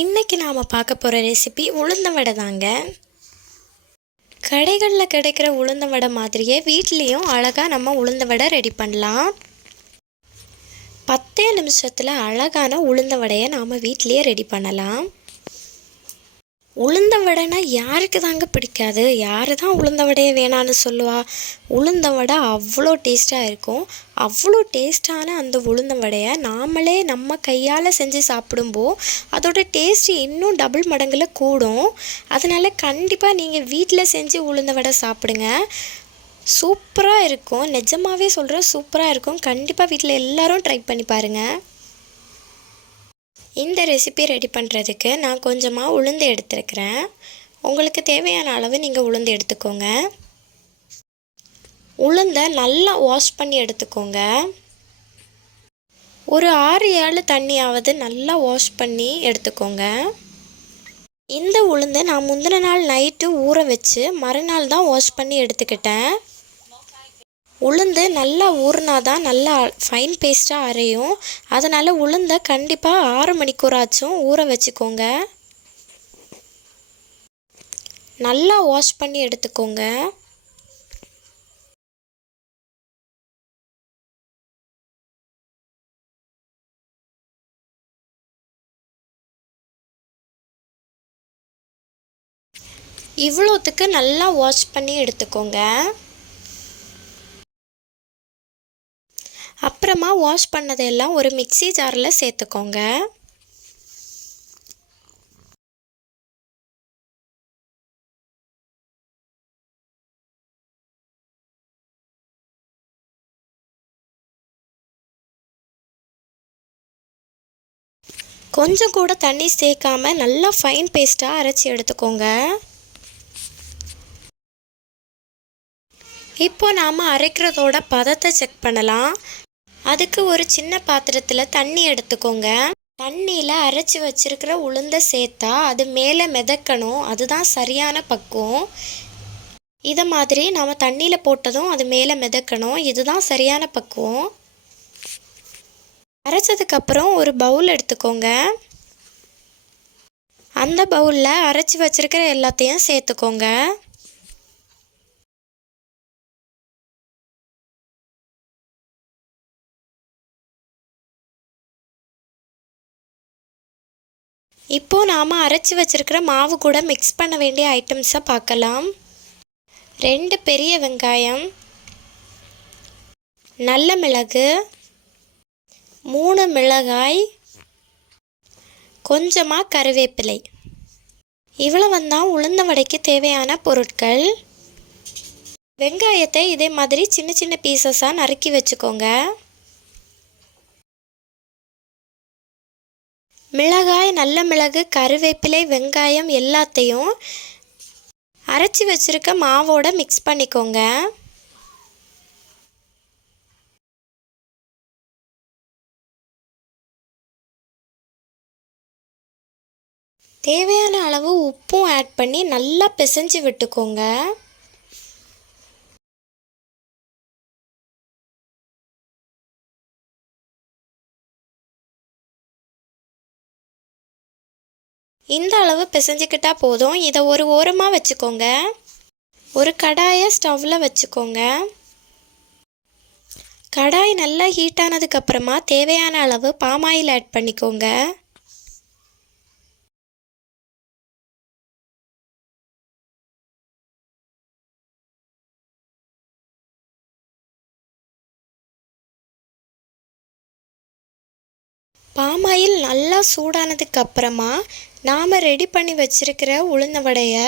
இன்றைக்கி நாம் பார்க்க போகிற ரெசிபி உளுந்த வடை தாங்க. கடைகளில் கிடைக்கிற உளுந்த வடை மாதிரியே வீட்லேயும் அழகாக நம்ம உளுந்த வடை ரெடி பண்ணலாம். 10 நிமிஷத்தில் அழகான உளுந்த வடையை நாம் வீட்டிலேயே ரெடி பண்ணலாம். உளுந்த வடைனா யாருக்கு தாங்க பிடிக்காது? யார் தான் உளுந்த வடையை வேணான்னு சொல்லுவா? உளுந்த வடை அவ்வளோ டேஸ்ட்டாக இருக்கும். அவ்வளோ டேஸ்ட்டான அந்த உளுந்த வடையை நாமளே நம்ம கையால் செஞ்சு சாப்பிடும்போது அதோட டேஸ்ட்டு இன்னும் டபுள் மடங்கில் கூடும். அதனால் கண்டிப்பாக நீங்கள் வீட்டில் செஞ்சு உளுந்த வடை சாப்பிடுங்க. சூப்பராக இருக்கும். நிஜமாகவே சொல்கிறேன், சூப்பராக இருக்கும். கண்டிப்பாக வீட்டில் எல்லோரும் ட்ரை பண்ணி பாருங்கள். இந்த ரெசிபி ரெடி பண்ணுறதுக்கு நான் கொஞ்சமாக உளுந்து எடுத்துருக்கிறேன். உங்களுக்கு தேவையான அளவு நீங்கள் உளுந்து எடுத்துக்கோங்க. உளுந்தை நல்லா வாஷ் பண்ணி எடுத்துக்கோங்க. ஒரு 6-7 தண்ணியாவது நல்லா வாஷ் பண்ணி எடுத்துக்கோங்க. இந்த உளுந்தை நான் முந்தின நாள் நைட்டு ஊற வச்சு மறுநாள் தான் வாஷ் பண்ணி எடுத்துக்கிட்டேன். உளுந்து நல்லா ஊறினா தான் நல்லா ஃபைன் பேஸ்ட்டாக அரையும். அதனால் உளுந்தை கண்டிப்பாக 6 மணிக்கூறாச்சும் ஊற வச்சுக்கோங்க. நல்லா வாஷ் பண்ணி எடுத்துக்கோங்க. இவ்வளோத்துக்கு நல்லா வாஷ் பண்ணி எடுத்துக்கோங்க. அப்புறமா வாஷ் பண்ணதெல்லாம் ஒரு மிக்ஸி ஜாரில் சேர்த்துக்கோங்க. கொஞ்சம் கூட தண்ணி சேர்க்காம நல்லா ஃபைன் பேஸ்ட்டாக அரைச்சி எடுத்துக்கோங்க. இப்போ நாம் அரைக்கிறதோட பதத்தை செக் பண்ணலாம். அதுக்கு ஒரு சின்ன பாத்திரத்தில் தண்ணி எடுத்துக்கோங்க. தண்ணியில் அரைச்சி வச்சிருக்கிற உளுந்தை சேர்த்தா அது மேலே மிதக்கணும். அதுதான் சரியான பக்குவம். இதை மாதிரி நாம் தண்ணியில் போட்டதும் அது மேலே மிதக்கணும். இதுதான் சரியான பக்குவம். அரைச்சதுக்கப்புறம் ஒரு பவுல் எடுத்துக்கோங்க. அந்த பவுலில் அரைச்சி வச்சிருக்கிற எல்லாத்தையும் சேர்த்துக்கோங்க. இப்போ நாம் அரைச்சி வச்சிருக்கிற மாவு கூட மிக்ஸ் பண்ண வேண்டிய ஐட்டம்ஸை பார்க்கலாம். 2 பெரிய வெங்காயம், நல்ல மிளகு, 3 மிளகாய், கொஞ்சமாக கருவேப்பிலை. இவ்வளவுதான் உளுந்த வடைக்கு தேவையான பொருட்கள். வெங்காயத்தை இதே மாதிரி சின்ன சின்ன பீசஸாக நறுக்கி வச்சுக்கோங்க. மிளகாய், நல்ல மிளகு, கருவேப்பிலை, வெங்காயம் எல்லாத்தையும் அரைச்சி வச்சிருக்க மாவோட மிக்ஸ் பண்ணிக்கோங்க. தேவையான அளவு உப்பும் ஆட் பண்ணி நல்லா பிசைஞ்சு விட்டுக்கோங்க. இந்த அளவு பிசைஞ்சிக்கிட்டா போதும். இதை ஒரு ஓரமாக வச்சுக்கோங்க. ஒரு கடாயை ஸ்டவ்வில் வச்சுக்கோங்க. கடாய் நல்லா ஹீட் ஆனதுக்கப்புறமா தேவையான அளவு பாமாயில் ஆட் பண்ணிக்கோங்க. பாமாயில் நல்லா சூடானதுக்கப்புறமா நாம் ரெடி பண்ணி வச்சுருக்கிற உளுந்த வடையை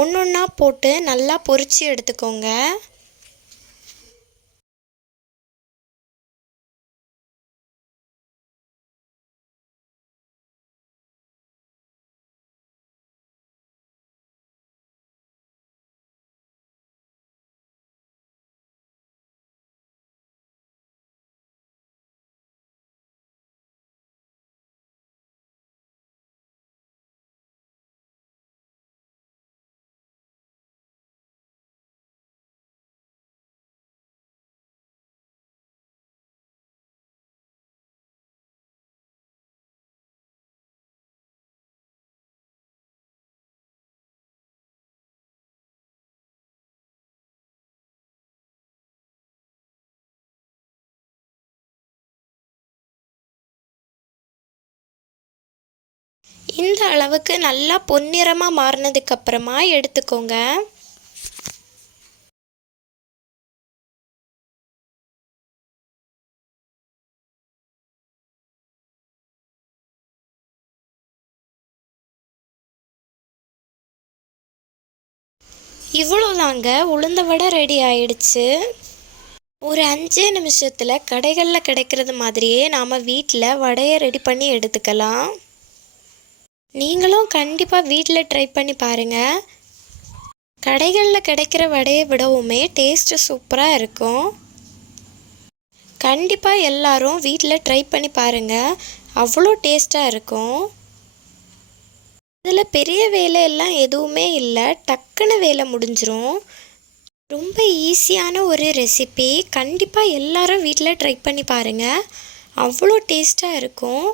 ஒன்றொன்னா போட்டு நல்லா பொரித்து எடுத்துக்கோங்க. இந்த அளவுக்கு நல்லா பொன்னிறமாக மாறினதுக்கப்புறமா எடுத்துக்கோங்க. இவ்வளோதாங்க, உளுந்த வடை ரெடி ஆயிடுச்சு. ஒரு 5 நிமிஷத்தில் கடைகளில் கிடைக்கிறது மாதிரியே நாம் வீட்டில் வடையை ரெடி பண்ணி எடுத்துக்கலாம். நீங்களும் கண்டிப்பாக வீட்டில் ட்ரை பண்ணி பாருங்கள். கடைகளில் கிடைக்கிற வடையை விடவுமே டேஸ்ட்டு சூப்பராக இருக்கும். கண்டிப்பாக எல்லாரும் வீட்டில் ட்ரை பண்ணி பாருங்கள், அவ்வளோ டேஸ்ட்டாக இருக்கும். இதில் பெரிய வேலையெல்லாம் எதுவுமே இல்லை, டக்குன்னு வேலை முடிஞ்சிரும். ரொம்ப ஈஸியான ஒரு ரெசிபி. கண்டிப்பாக எல்லாரும் வீட்டில் ட்ரை பண்ணி பாருங்கள், அவ்வளோ டேஸ்ட்டாக இருக்கும்.